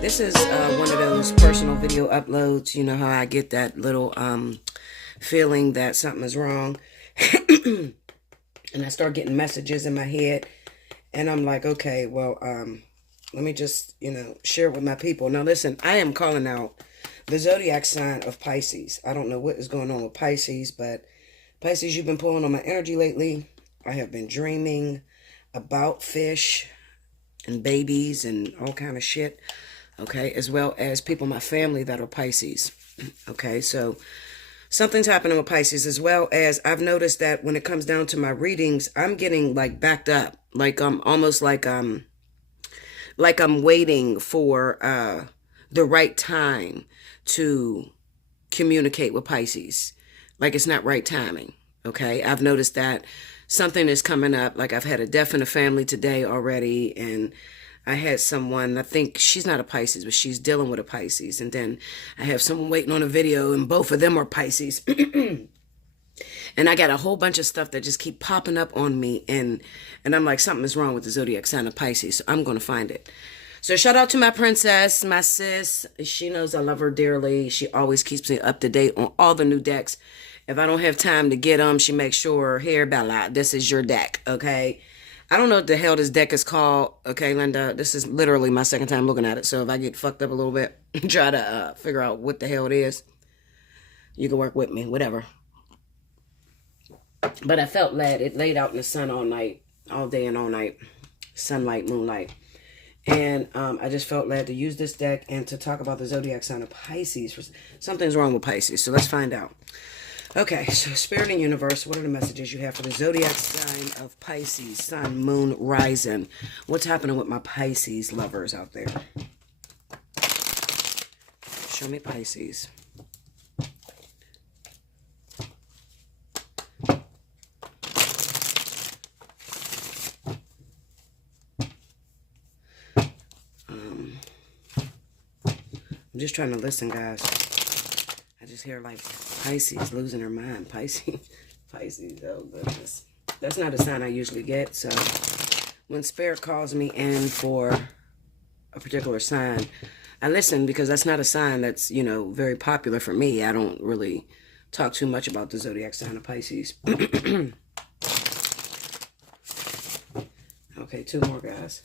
This is one of those personal video uploads. You know how I get that little feeling that something is wrong. And I start getting messages in my head. And I'm like, okay, well, let me just, share it with my people. Now, listen, I am calling out the zodiac sign of Pisces. I don't know what is going on with Pisces, but Pisces, you've been pulling on my energy lately. I have been dreaming about fish and babies and all kind of shit. Okay, as well as people in my family that are Pisces. Okay, so something's happening with Pisces, as well as I've noticed that when it comes down to my readings, I'm getting like backed up, like I'm almost like I'm waiting for the right time to communicate with Pisces. Like it's not right timing. Okay, I've noticed that something is coming up. Like I've had a death in the family today already, and I had someone, I think she's not a Pisces, but she's dealing with a Pisces. And then I have someone waiting on a video, and both of them are Pisces. And I got a whole bunch of stuff that just keep popping up on me. And I'm like, something is wrong with the zodiac sign of Pisces. So I'm going to find it. So shout out to my princess, my sis. She knows I love her dearly. She always keeps me up to date on all the new decks. If I don't have time to get them, she makes sure, here, Bella, this is your deck, okay? I don't know what the hell this deck is called. Okay, Linda, this is literally my second time looking at it. So if I get fucked up a little bit, try to figure out what the hell it is. You can work with me, whatever. But I felt led. It laid out in the sun all night, all day and all night. Sunlight, moonlight. And I just felt led to use this deck and to talk about the zodiac sign of Pisces. Something's wrong with Pisces, so let's find out. Okay, so Spirit and Universe, what are the messages you have for the zodiac sign of Pisces, Sun, Moon, Rising? What's happening with my Pisces lovers out there? Show me Pisces. I'm just trying to listen, guys. I just hear like Pisces losing her mind. Pisces, oh goodness. That's not a sign I usually get. So when Spirit calls me in for a particular sign, I listen because that's not a sign that's, very popular for me. I don't really talk too much about the zodiac sign of Pisces. Okay, two more, guys.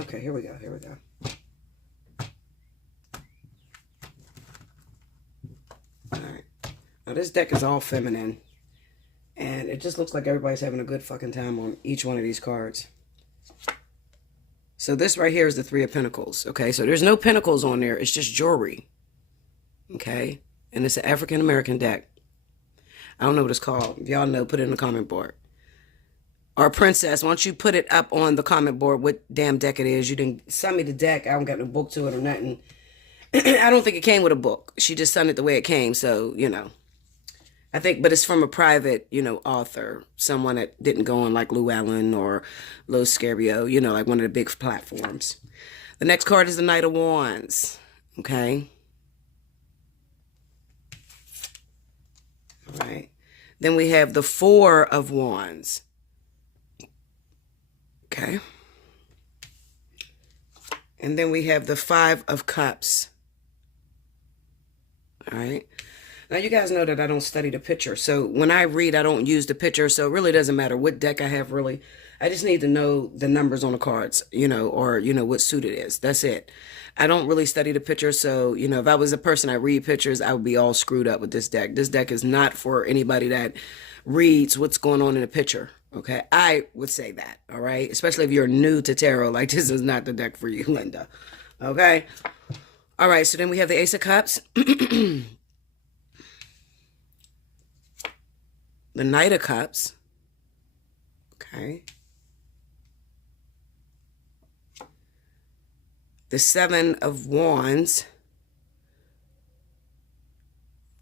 Okay, here we go. All right. Now, this deck is all feminine. And it just looks like everybody's having a good fucking time on each one of these cards. So this right here is the Three of Pentacles. Okay, so there's no pentacles on there. It's just jewelry. Okay? And it's an African-American deck. I don't know what it's called. If y'all know, put it in the comment board. Or Princess, why don't you put it up on the comment board what damn deck it is. You didn't send me the deck. I don't got no book to it or nothing. I don't think it came with a book. She just sent it the way it came. So, I think, but it's from a private, author. Someone that didn't go on like Lou Allen or Lo Scarabeo, like one of the big platforms. The next card is the Knight of Wands. Okay. All right. Then we have the Four of Wands. Okay. And then we have the Five of Cups. All right. Now, you guys know that I don't study the picture. So when I read, I don't use the picture. So it really doesn't matter what deck I have, really. I just need to know the numbers on the cards, or, what suit it is. That's it. I don't really study the picture. So, if I was a person that read pictures, I would be all screwed up with this deck. This deck is not for anybody that reads what's going on in the picture. Okay, I would say that, all right? Especially if you're new to tarot, like this is not the deck for you, Linda. Okay? All right, so then we have the Ace of Cups. The Knight of Cups. Okay. The Seven of Wands.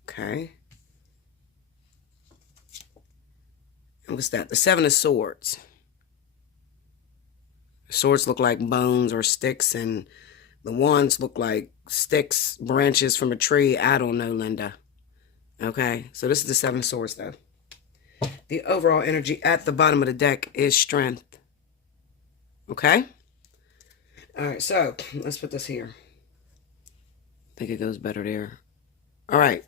Okay. And what's that? The Seven of Swords. Swords look like bones or sticks, and The wands look like sticks, branches from a tree. I don't know, Linda. Okay, so this is the Seven of Swords, though. The overall energy at the bottom of the deck is strength. Okay? All right, so let's put this here. I think it goes better there. All right.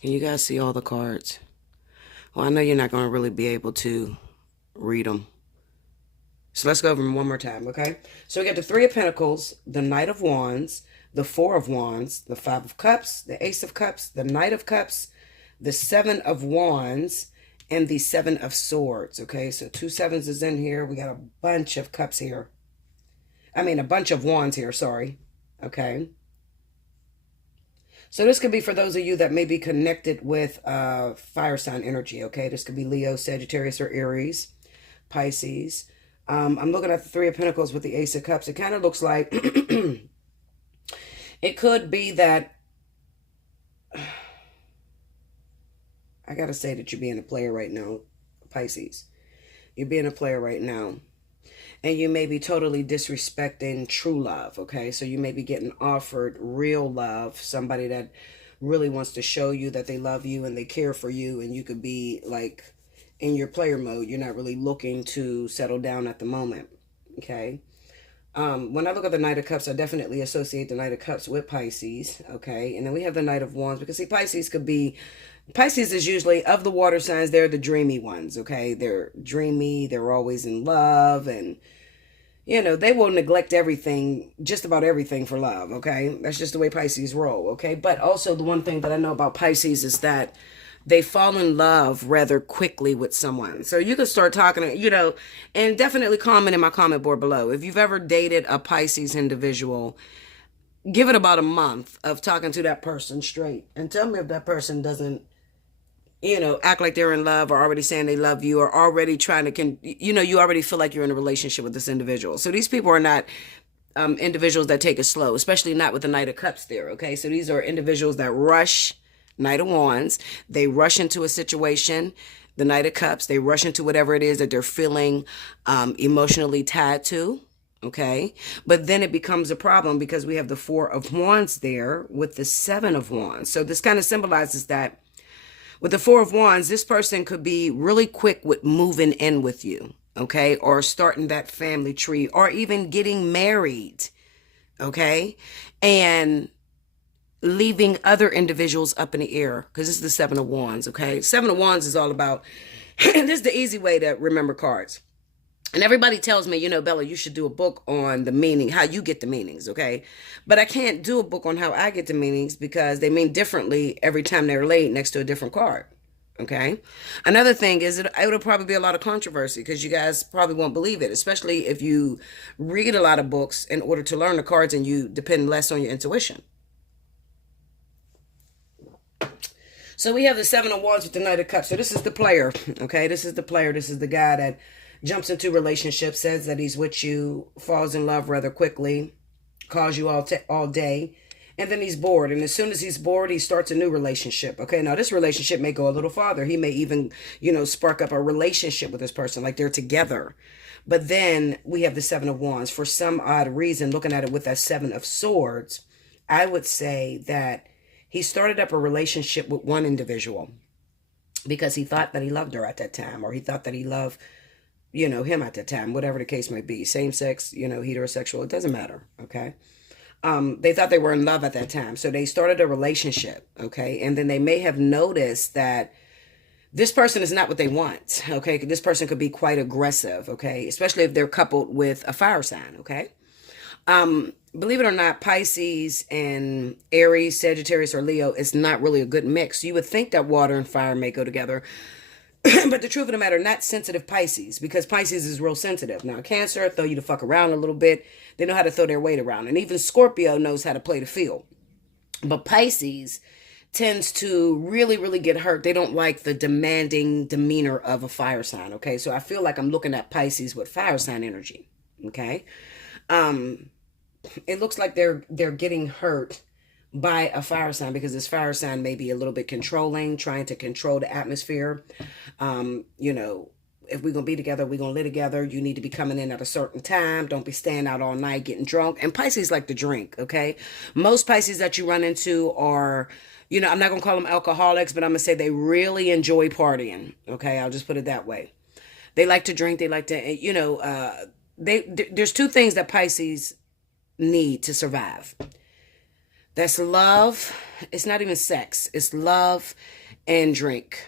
Can you guys see all the cards? Well, I know you're not going to really be able to read them. So let's go over them one more time, okay? So we got the Three of Pentacles, the Knight of Wands, the Four of Wands, the Five of Cups, the Ace of Cups, the Knight of Cups, the Seven of Wands, and the Seven of Swords, okay? So 2 sevens is in here. We got a bunch of cups here. I mean, a bunch of wands here, sorry, okay? So this could be for those of you that may be connected with fire sign energy, okay? This could be Leo, Sagittarius, or Aries, Pisces. I'm looking at the Three of Pentacles with the Ace of Cups. It kind of looks like it could be that I got to say that you're being a player right now, Pisces. You're being a player right now. And you may be totally disrespecting true love, okay? So you may be getting offered real love, somebody that really wants to show you that they love you and they care for you, and you could be like in your player mode. You're not really looking to settle down at the moment, okay? When I look at the Knight of Cups, I definitely associate the Knight of Cups with Pisces, okay? And then we have the Knight of Wands, because see, Pisces is usually, of the water signs, they're the dreamy ones, okay? They're dreamy, they're always in love, and, you know, they will neglect everything, just about everything for love, okay? That's just the way Pisces roll, okay? But also the one thing that I know about Pisces is that they fall in love rather quickly with someone. So you can start talking, you know, and definitely comment in my comment board below. If you've ever dated a Pisces individual, give it about a month of talking to that person straight and tell me if that person doesn't, you know, act like they're in love, or already saying they love you, or already trying to, you know, you already feel like you're in a relationship with this individual. So these people are not individuals that take it slow, especially not with the Knight of Cups there, okay? So these are individuals that rush. Knight of Wands, they rush into a situation. The Knight of Cups, they rush into whatever it is that they're feeling emotionally tied to, okay? But then it becomes a problem because we have the Four of Wands there with the Seven of Wands. So this kind of symbolizes that with the Four of Wands, this person could be really quick with moving in with you, okay? Or starting that family tree, or even getting married, okay? And leaving other individuals up in the air, because this is the Seven of Wands, okay? Seven of Wands is all about, this is the easy way to remember cards. And everybody tells me, you know, Bella, you should do a book on the meaning, how you get the meanings, okay? But I can't do a book on how I get the meanings because they mean differently every time they're laid next to a different card, okay? Another thing is it'll probably be a lot of controversy because you guys probably won't believe it, especially if you read a lot of books in order to learn the cards and you depend less on your intuition. So we have the Seven of Wands with the Knight of Cups. So this is the player, okay? This is the player. This is the guy that jumps into relationships, says that he's with you, falls in love rather quickly, calls you all day, and then he's bored. And as soon as he's bored, he starts a new relationship, okay? Now, this relationship may go a little farther. He may even, you know, spark up a relationship with this person, like they're together. But then we have the Seven of Wands. For some odd reason, looking at it with that Seven of Swords, I would say that he started up a relationship with one individual because he thought that he loved her at that time, or he thought that he loved, you know, him at that time, whatever the case may be. Same sex, you know, heterosexual, it doesn't matter, okay? They thought they were in love at that time. So they started a relationship, okay? And then they may have noticed that this person is not what they want, okay? This person could be quite aggressive, okay? Especially if they're coupled with a fire sign, okay? Believe it or not, Pisces and Aries, Sagittarius, or Leo is not really a good mix. You would think that water and fire may go together. But the truth of the matter, not sensitive Pisces, because Pisces is real sensitive. Now, Cancer, throw you the fuck around a little bit. They know how to throw their weight around. And even Scorpio knows how to play the field. But Pisces tends to really, really get hurt. They don't like the demanding demeanor of a fire sign, okay? So I feel like I'm looking at Pisces with fire sign energy, okay? It looks like they're getting hurt by a fire sign because this fire sign may be a little bit controlling, trying to control the atmosphere. You know, if we're going to be together, we're going to live together. You need to be coming in at a certain time. Don't be staying out all night getting drunk. And Pisces like to drink, okay? Most Pisces that you run into are, I'm not going to call them alcoholics, but I'm going to say they really enjoy partying, okay? I'll just put it that way. They like to drink. They like to, there's two things that Pisces need to survive. That's love. It's not even sex. It's love and drink.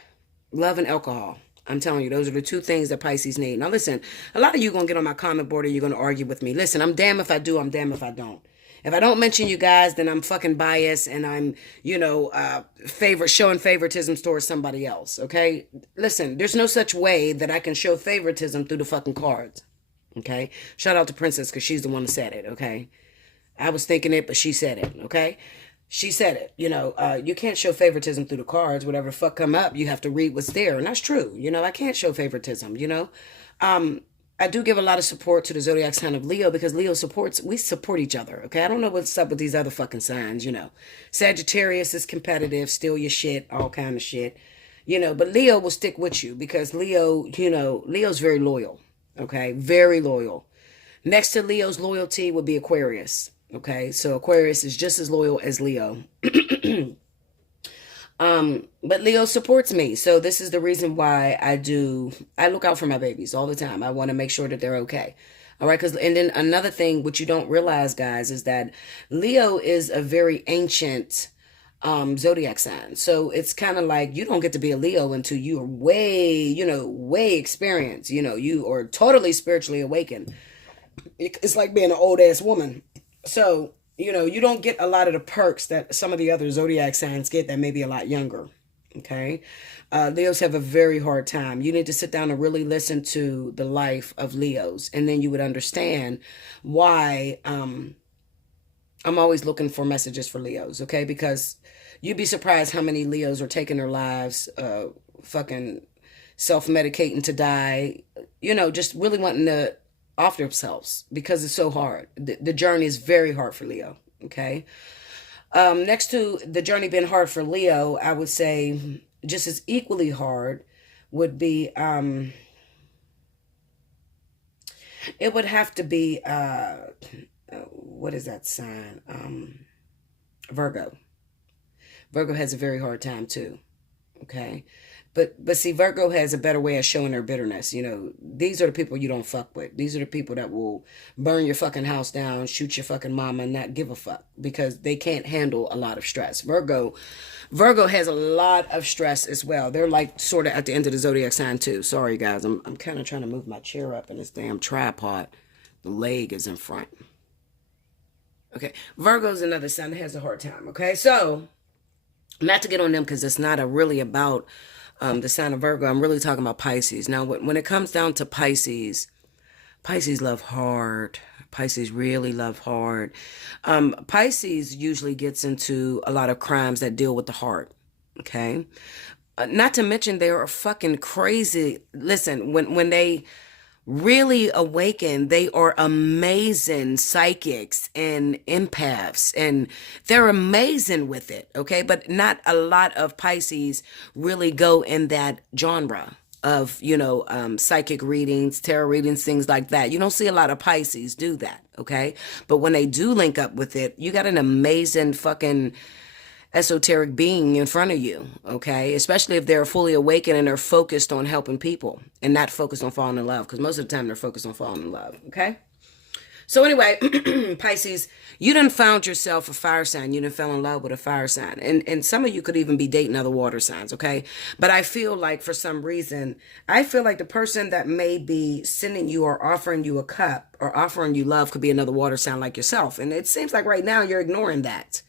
Love and alcohol. I'm telling you, those are the two things that Pisces need. Now listen, a lot of you are going to get on my comment board and you're going to argue with me. Listen, I'm damn if I do, I'm damn if I don't. If I don't mention you guys, then I'm fucking biased and I'm, showing favoritism towards somebody else, okay? Listen, there's no such way that I can show favoritism through the fucking cards, okay? Shout out to Princess because she's the one who said it, okay? I was thinking it, but she said it, okay? She said it, you can't show favoritism through the cards. Whatever the fuck come up, you have to read what's there. And that's true. I can't show favoritism, I do give a lot of support to the zodiac sign of Leo because we support each other, okay? I don't know what's up with these other fucking signs, Sagittarius is competitive, steal your shit, all kind of shit, but Leo will stick with you because Leo, Leo's very loyal, okay? Very loyal. Next to Leo's loyalty would be Aquarius. Okay, so Aquarius is just as loyal as Leo. But Leo supports me. So this is the reason why I look out for my babies all the time. I want to make sure that they're okay. All right, and then another thing, what you don't realize, guys, is that Leo is a very ancient zodiac sign. So it's kind of like you don't get to be a Leo until you are way experienced. You are totally spiritually awakened. It's like being an old ass woman. So, you don't get a lot of the perks that some of the other zodiac signs get that may be a lot younger. Okay. Leos have a very hard time. You need to sit down and really listen to the life of Leos. And then you would understand why I'm always looking for messages for Leos. Okay. Because you'd be surprised how many Leos are taking their lives, fucking self-medicating to die, just really wanting to off themselves because it's so hard. The journey is very hard for Leo. Okay. Next to the journey being hard for Leo, I would say just as equally hard would be, it would have to be, what is that sign? Virgo. Virgo has a very hard time too. Okay. But see, Virgo has a better way of showing their bitterness. These are the people you don't fuck with. These are the people that will burn your fucking house down, shoot your fucking mama, and not give a fuck because they can't handle a lot of stress. Virgo has a lot of stress as well. They're like sort of at the end of the zodiac sign too. Sorry, guys. I'm kind of trying to move my chair up in this damn tripod. The leg is in front. Okay. Virgo's another sign that has a hard time. Okay. So, not to get on them because it's not really about the sign of Virgo. I'm really talking about Pisces. Now, when it comes down to Pisces love hard. Pisces really love hard. Pisces usually gets into a lot of crimes that deal with the heart. Okay. Not to mention they are fucking crazy. Listen, when they really awaken, they are amazing psychics and empaths, and they're amazing with it, okay? But not a lot of Pisces really go in that genre of, psychic readings, tarot readings, things like that. You don't see a lot of Pisces do that, okay? But when they do link up with it, you got an amazing fucking esoteric being in front of you, okay? Especially if they're fully awakened and they're focused on helping people and not focused on falling in love, because most of the time they're focused on falling in love, okay? So anyway, Pisces, you done found yourself a fire sign. You done fell in love with a fire sign. And some of you could even be dating other water signs, okay? But I feel like for some reason, the person that may be sending you or offering you a cup or offering you love could be another water sign like yourself. And it seems like right now you're ignoring that.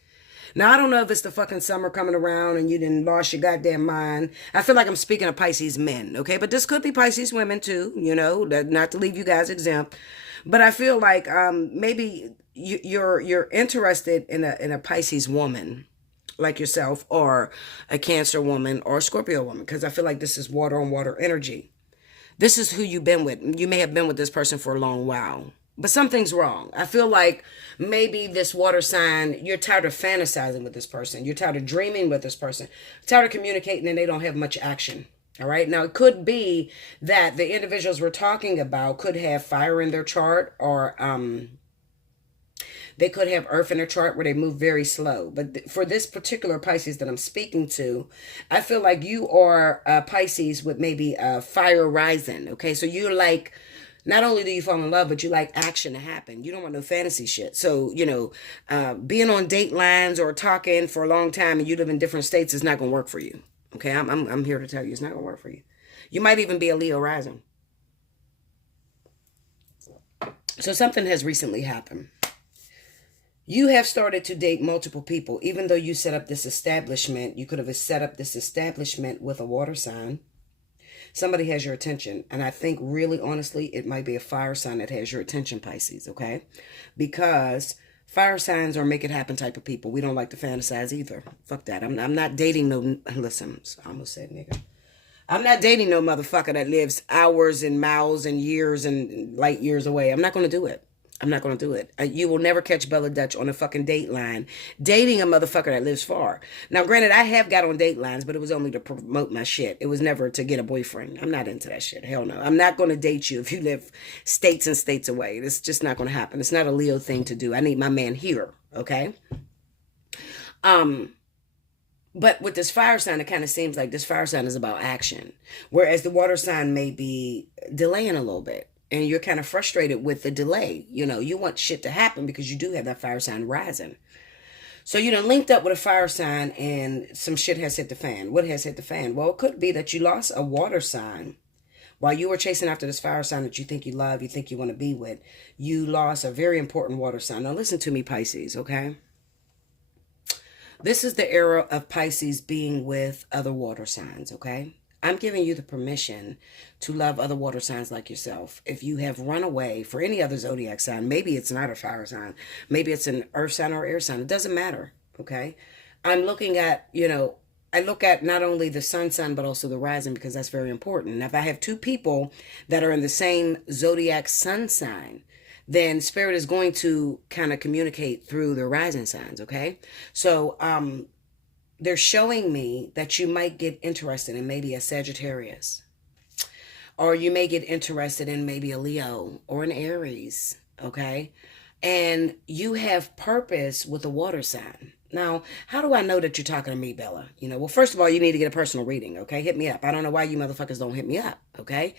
Now, I don't know if it's the fucking summer coming around and you didn't lost your goddamn mind. I feel like I'm speaking of Pisces men, okay? But this could be Pisces women too, not to leave you guys exempt. But I feel like maybe you're interested in a Pisces woman like yourself, or a Cancer woman or a Scorpio woman, because I feel like this is water on water energy. This is who you've been with. You may have been with this person for a long while. But something's wrong. I feel like maybe this water sign, you're tired of fantasizing with this person. You're tired of dreaming with this person. Tired of communicating and they don't have much action. All right. Now, it could be that the individuals we're talking about could have fire in their chart, or they could have earth in their chart where they move very slow. But for this particular Pisces that I'm speaking to, I feel like you are Pisces with maybe a fire rising. Okay. So you're like, not only do you fall in love, but you like action to happen. You don't want no fantasy shit. So, being on date lines or talking for a long time and you live in different states is not going to work for you. Okay, I'm here to tell you it's not going to work for you. You might even be a Leo rising. So something has recently happened. You have started to date multiple people. Even though you set up this establishment, you could have set up this establishment with a water sign. Somebody has your attention. And I think really honestly, it might be a fire sign that has your attention, Pisces, okay? Because fire signs are make it happen type of people. We don't like to fantasize either. Fuck that. I'm not dating no, listen, I almost said nigga. I'm not dating no motherfucker that lives hours and miles and years and light years away. I'm not going to do it. I'm not going to do it. You will never catch Bella Dutch on a fucking date line dating a motherfucker that lives far. Now, granted, I have got on date lines, but it was only to promote my shit. It was never to get a boyfriend. I'm not into that shit. Hell no. I'm not going to date you if you live states and states away. It's just not going to happen. It's not a Leo thing to do. I need my man here, okay? But with this fire sign, it kind of seems like this fire sign is about action, whereas the water sign may be delaying a little bit. And you're kind of frustrated with the delay. You want shit to happen because you do have that fire sign rising. So you done linked up with a fire sign and some shit has hit the fan. What has hit the fan? Well, it could be that you lost a water sign while you were chasing after this fire sign that you think you love, you think you want to be with. You lost a very important water sign. Now listen to me, Pisces, okay? This is the era of Pisces being with other water signs, okay? I'm giving you the permission to love other water signs like yourself. If you have run away for any other zodiac sign, maybe it's not a fire sign, maybe it's an earth sign or air sign. It doesn't matter, okay? I'm looking at, I look at not only the sun sign, but also the rising because that's very important. Now, if I have two people that are in the same zodiac sun sign, then spirit is going to kind of communicate through the rising signs, okay? So, they're showing me that you might get interested in maybe a Sagittarius, or you may get interested in maybe a Leo or an Aries, okay? And you have purpose with a water sign. Now, how do I know that you're talking to me, Bella? Well, first of all, you need to get a personal reading, okay? Hit me up. I don't know why you motherfuckers don't hit me up, okay?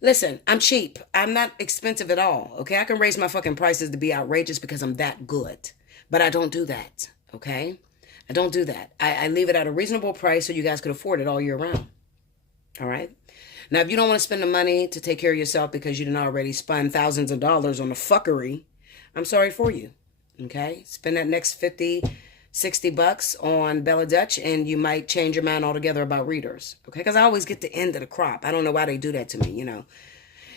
Listen, I'm cheap. I'm not expensive at all, okay? I can raise my fucking prices to be outrageous because I'm that good, but I don't do that, okay? I don't do that. I leave it at a reasonable price so you guys could afford it all year round. All right? Now, if you don't want to spend the money to take care of yourself because you didn't already spend thousands of dollars on the fuckery, I'm sorry for you. Okay? Spend that next 50, 60 bucks on Bella Dutch and you might change your mind altogether about readers. Okay? Because I always get the end of the crop. I don't know why they do that to me,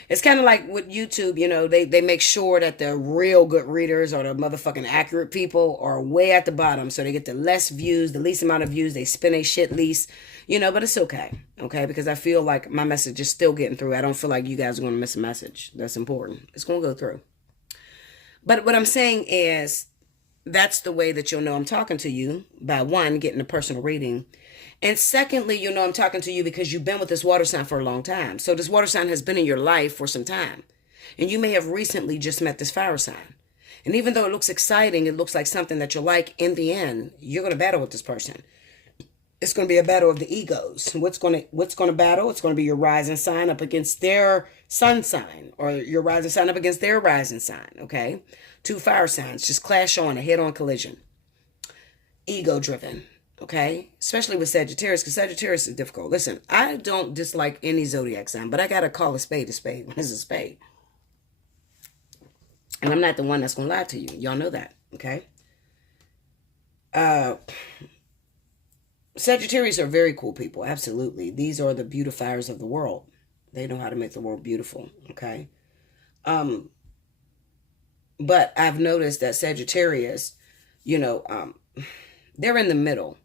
It's kind of like with YouTube, they make sure that the real good readers or the motherfucking accurate people are way at the bottom. So they get the less views, the least amount of views. They spin a shit least, but it's okay. Okay. Because I feel like my message is still getting through. I don't feel like you guys are going to miss a message. That's important. It's going to go through. But what I'm saying is that's the way that you'll know I'm talking to you by one, getting a personal reading. And secondly, I'm talking to you because you've been with this water sign for a long time. So this water sign has been in your life for some time. And you may have recently just met this fire sign. And even though it looks exciting, it looks like something that you like, in the end, you're going to battle with this person. It's going to be a battle of the egos. What's going to battle? It's going to be your rising sign up against their sun sign, or your rising sign up against their rising sign, okay? Two fire signs just clash on, a head-on collision. Ego-driven. Okay, especially with Sagittarius, because Sagittarius is difficult. Listen, I don't dislike any zodiac sign, but I got to call a spade when it's a spade. And I'm not the one that's going to lie to you. Y'all know that, okay? Sagittarius are very cool people, absolutely. These are the beautifiers of the world. They know how to make the world beautiful, okay? But I've noticed that Sagittarius, they're in the middle.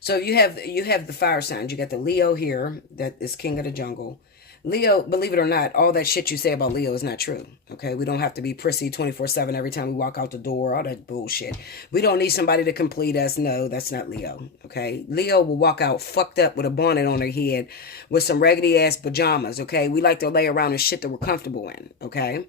So you have the fire signs. You got the Leo here that is king of the jungle. Leo, believe it or not, all that shit you say about Leo is not true. Okay, we don't have to be prissy 24/7 every time we walk out the door. All that bullshit. We don't need somebody to complete us. No, that's not Leo. Okay, Leo will walk out fucked up with a bonnet on their head, with some raggedy ass pajamas. Okay, we like to lay around in shit that we're comfortable in. Okay.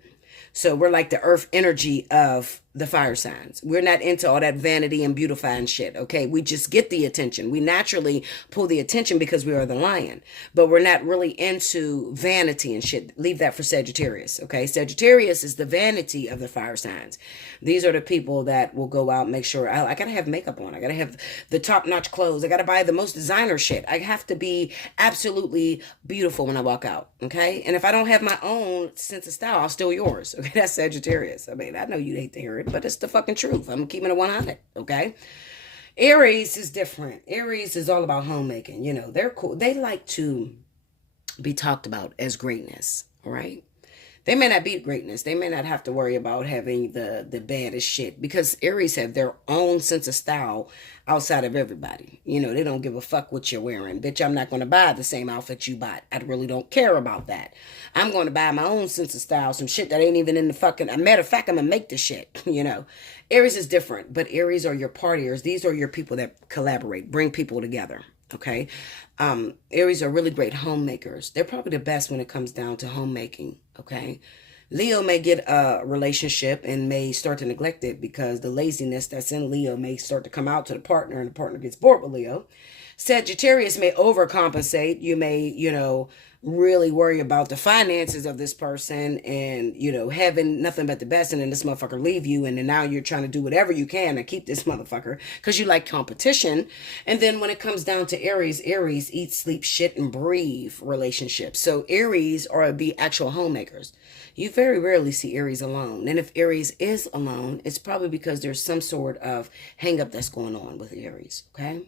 So we're like the earth energy of the fire signs. We're not into all that vanity and beautifying shit, okay? We just get the attention. We naturally pull the attention because we are the lion. But we're not really into vanity and shit. Leave that for Sagittarius, okay? Sagittarius is the vanity of the fire signs. These are the people that will go out and make sure, I gotta have makeup on. I gotta have the top-notch clothes. I gotta buy the most designer shit. I have to be absolutely beautiful when I walk out, okay? And if I don't have my own sense of style, I'll steal yours, okay? That's Sagittarius. I mean, I know you hate to hear it, but it's the fucking truth. I'm keeping it 100, okay? Aries is different. Aries is all about homemaking. You know, they're cool. They like to be talked about as greatness, all right? They may not be greatness. They may not have to worry about having the baddest shit, because Aries have their own sense of style outside of everybody. You know, they don't give a fuck what you're wearing. Bitch, I'm not going to buy the same outfit you bought. I really don't care about that. I'm going to buy my own sense of style, some shit that ain't even in the fucking... A matter of fact, I'm going to make the shit, you know. Aries is different, but Aries are your partiers. These are your people that collaborate, bring people together. Okay. Aries are really great homemakers. They're probably the best when it comes down to homemaking. Okay. Leo may get a relationship and may start to neglect it because the laziness that's in Leo may start to come out to the partner, and the partner gets bored with Leo. Sagittarius may overcompensate. You may, you know, really worry about the finances of this person and, you know, having nothing but the best, and then this motherfucker leave you, and then now you're trying to do whatever you can to keep this motherfucker because you like competition. And then when it comes down to Aries, Aries eat, sleep, shit, and breathe relationships. So Aries are be actual homemakers. You very rarely see Aries alone. And if Aries is alone, it's probably because there's some sort of hang up that's going on with Aries, okay?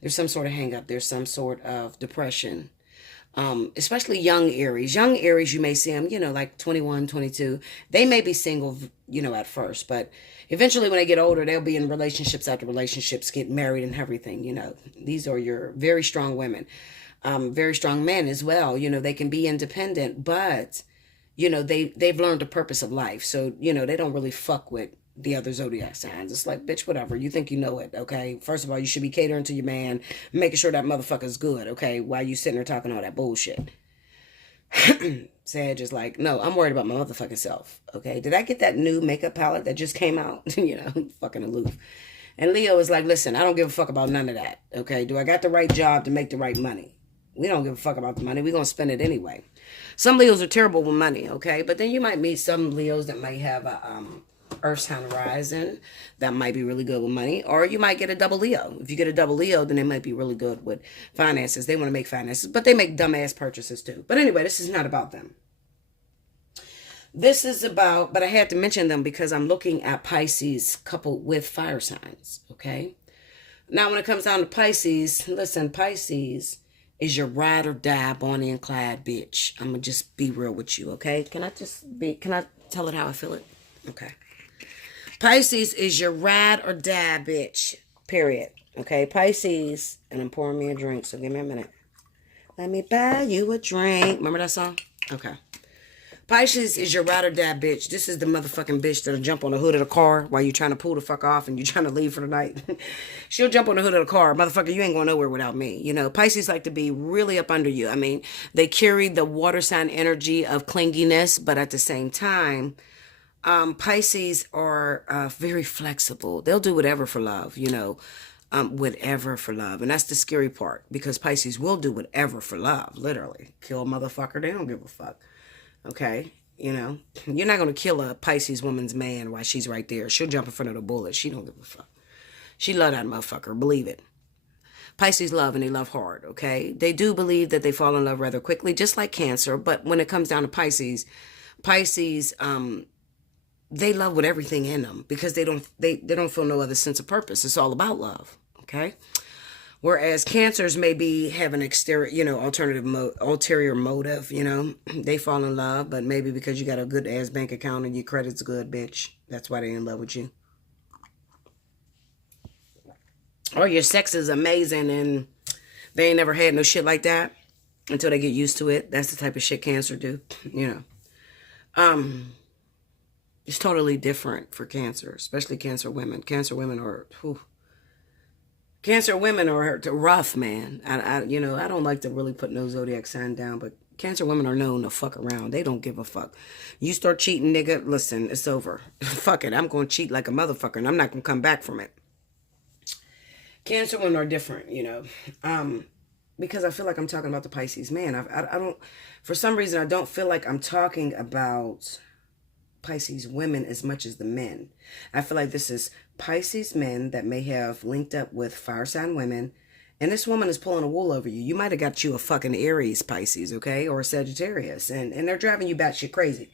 There's some sort of hang up. There's some sort of depression. Especially young Aries. Young Aries, you may see them, you know, like 21, 22. They may be single, you know, at first, but eventually when they get older, they'll be in relationships after relationships, get married and everything, you know. These are your very strong women. Very strong men as well. You know, they can be independent, but, you know, they've learned the purpose of life. So, you know, they don't really fuck with the other zodiac signs. It's like, bitch, whatever. You think you know it, okay? First of all, you should be catering to your man, making sure that motherfucker's good, okay? While you sitting there talking all that bullshit. Sag is like, no, I'm worried about my motherfucking self, okay? Did I get that new makeup palette that just came out? You know, fucking aloof. And Leo is like, listen, I don't give a fuck about none of that, okay? Do I got the right job to make the right money? We don't give a fuck about the money. We're going to spend it anyway. Some Leos are terrible with money, okay? But then you might meet some Leos that might have a Earth sign rising that might be really good with money, or you might get a double Leo. If you get a double Leo, then they might be really good with finances. They want to make finances, but they make dumbass purchases too. But anyway, this is not about them. This is about, but I had to mention them because I'm looking at Pisces coupled with fire signs, okay? Now, when it comes down to Pisces, listen, Pisces is your ride or die, Bonnie and Clyde bitch. I'm going to just be real with you, okay? Can I tell it how I feel it? Okay. Pisces is your ride or die bitch, period. Okay, Pisces, and I'm pouring me a drink, so give me a minute. Let me buy you a drink. Remember that song? Okay. Pisces is your ride or die bitch. This is the motherfucking bitch that'll jump on the hood of the car while you're trying to pull the fuck off and you're trying to leave for the night. She'll jump on the hood of the car. Motherfucker, you ain't going nowhere without me. You know, Pisces like to be really up under you. I mean, they carry the water sign energy of clinginess, but at the same time, Pisces are very flexible. They'll do whatever for love, you know, whatever for love. And that's the scary part, because Pisces will do whatever for love, literally. Kill a motherfucker, they don't give a fuck. Okay? You know, you're not going to kill a Pisces woman's man while she's right there. She'll jump in front of the bullet. She don't give a fuck. She love that motherfucker, believe it. Pisces love, and they love hard, okay? They do believe that they fall in love rather quickly, just like Cancer. But when it comes down to Pisces, they love with everything in them because they don't feel no other sense of purpose. It's all about love, okay? Whereas Cancers maybe have an exterior, you know, ulterior motive, you know. They fall in love, but maybe because you got a good ass bank account and your credit's good, bitch. That's why they in love with you. Or your sex is amazing and they ain't never had no shit like that. until they get used to it. That's the type of shit Cancer do, you know. It's totally different for Cancer, especially Cancer women. Cancer women are, whew, Cancer women are rough, man. You know, I don't like to really put no zodiac sign down, but Cancer women are known to fuck around. They don't give a fuck. You start cheating, nigga, listen, it's over. Fuck it, I'm going to cheat like a motherfucker, and I'm not going to come back from it. Cancer women are different, you know. Because I feel like I'm talking about the Pisces. Man, I don't, for some reason, I don't feel like I'm talking about Pisces women as much as the men. I feel like this is Pisces men that may have linked up with fire sign women, and this woman is pulling a wool over you. You might have got you a fucking Aries Pisces, okay, or a Sagittarius, and they're driving you batshit crazy.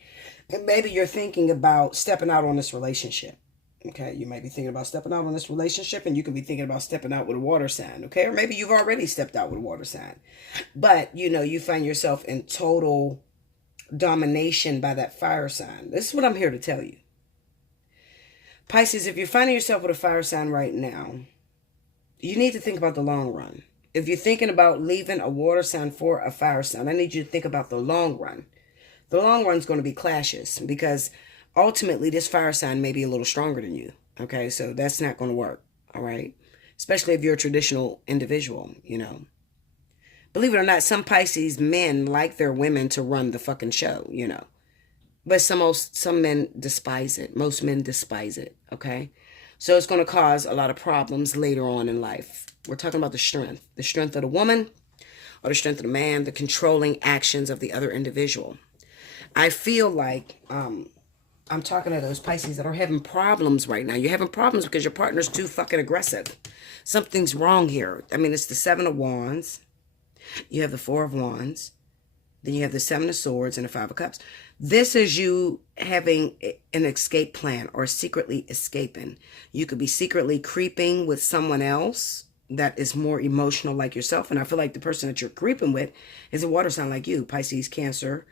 And maybe you're thinking about stepping out on this relationship. Okay, you might be thinking about stepping out on this relationship, and you can be thinking about stepping out with a water sign, okay? Or maybe you've already stepped out with a water sign. But, you know, you find yourself in total domination by that fire sign. This is what I'm here to tell you. Pisces, if you're finding yourself with a fire sign right now, you need to think about the long run. If you're thinking about leaving a water sign for a fire sign, I need you to think about the long run. The long run is going to be clashes, because ultimately this fire sign may be a little stronger than you. Okay, so that's not going to work. All right, especially if you're a traditional individual, you know. Believe it or not, some Pisces men like their women to run the fucking show, you know. But some men despise it. Most men despise it, okay? So it's going to cause a lot of problems later on in life. We're talking about the strength of the woman or the strength of the man, the controlling actions of the other individual. I feel like I'm talking to those Pisces that are having problems right now. You're having problems because your partner's too fucking aggressive. Something's wrong here. I mean, it's the Seven of Wands. You have the Four of Wands. Then you have the Seven of Swords and the Five of Cups. This is you having an escape plan or secretly escaping. You could be secretly creeping with someone else that is more emotional like yourself. And I feel like the person that you're creeping with is a water sign like you, Pisces, Cancer,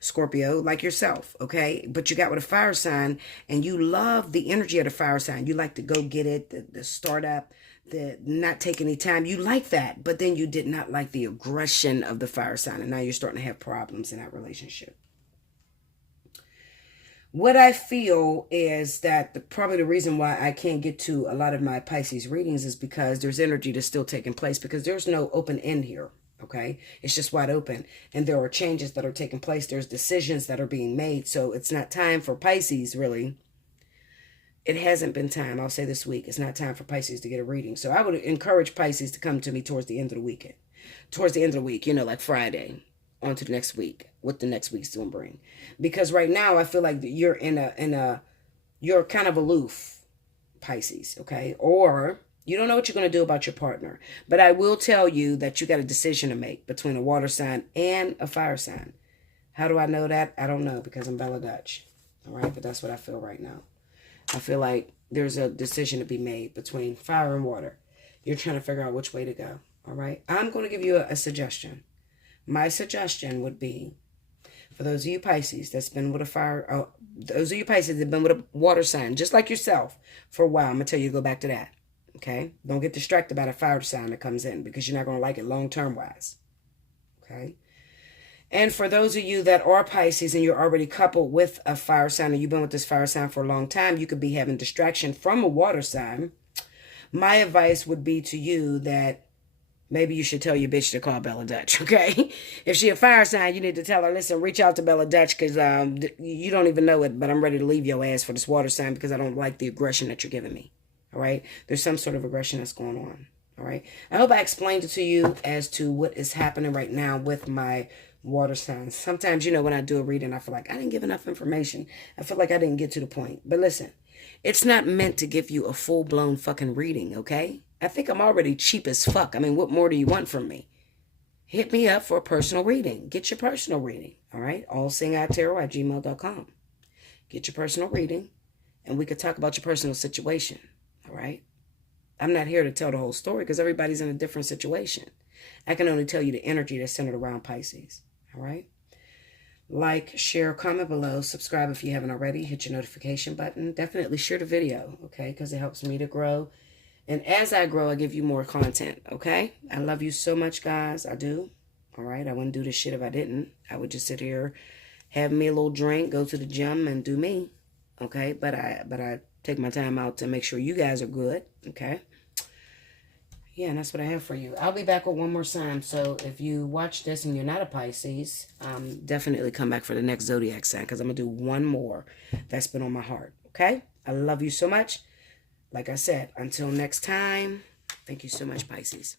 Scorpio, like yourself, okay? But you got with a fire sign, and you love the energy of the fire sign. You like to go get it, the startup, the not take any time. You like that, but then you did not like the aggression of the fire sign, and now you're starting to have problems in that relationship. What I feel is that probably the reason why I can't get to a lot of my Pisces readings is because there's energy that's still taking place, because there's no open end here. Okay, it's just wide open, and there are changes that are taking place. There's decisions that are being made, so it's not time for Pisces, really. It hasn't been time. I'll say this week, it's not time for Pisces to get a reading. So I would encourage Pisces to come to me towards the end of the weekend. Towards the end of the week, you know, like Friday, on to the next week, what the next week's going to bring. Because right now, I feel like you're you're kind of aloof, Pisces, okay? Or you don't know what you're going to do about your partner. But I will tell you that you got a decision to make between a water sign and a fire sign. How do I know that? I don't know, because I'm Bella Dutch. All right, but that's what I feel right now. I feel like there's a decision to be made between fire and water. You're trying to figure out which way to go. All right, I'm going to give you a suggestion. My suggestion would be, for those of you Pisces that's been with a fire, those of you Pisces that have been with a water sign, just like yourself, for a while, I'm going to tell you to go back to that. Okay? Don't get distracted by the fire sign that comes in, because you're not going to like it long-term wise. Okay? And for those of you that are Pisces and you're already coupled with a fire sign, and you've been with this fire sign for a long time, you could be having distraction from a water sign. My advice would be to you that maybe you should tell your bitch to call Bella Dutch, okay? If she a fire sign, you need to tell her, listen, reach out to Bella Dutch, because you don't even know it, but I'm ready to leave your ass for this water sign because I don't like the aggression that you're giving me. All right, there's some sort of aggression that's going on. All right, I hope I explained it to you as to what is happening right now with my water signs. Sometimes, you know, when I do a reading, I feel like I didn't give enough information. I feel like I didn't get to the point. But listen, it's not meant to give you a full-blown fucking reading, okay? I think I'm already cheap as fuck. I mean, what more do you want from me? Hit me up for a personal reading. Get your personal reading, all right? Allseeingeyetarot@gmail.com. Get your personal reading, and we could talk about your personal situation. All right. I'm not here to tell the whole story, because everybody's in a different situation. I can only tell you the energy that's centered around Pisces. All right. Like, share, comment below, subscribe if you haven't already, hit your notification button. Definitely share the video, okay, because it helps me to grow. And as I grow, I give you more content, okay? I love you so much, guys. I do. All right. I wouldn't do this shit if I didn't. I would just sit here, have me a little drink, go to the gym, and do me. Okay. But I take my time out to make sure you guys are good. Okay. Yeah, and that's what I have for you. I'll be back with one more sign. So if you watch this and you're not a Pisces, definitely come back for the next zodiac sign, because I'm going to do one more that's been on my heart. Okay? I love you so much. Like I said, until next time, thank you so much, Pisces.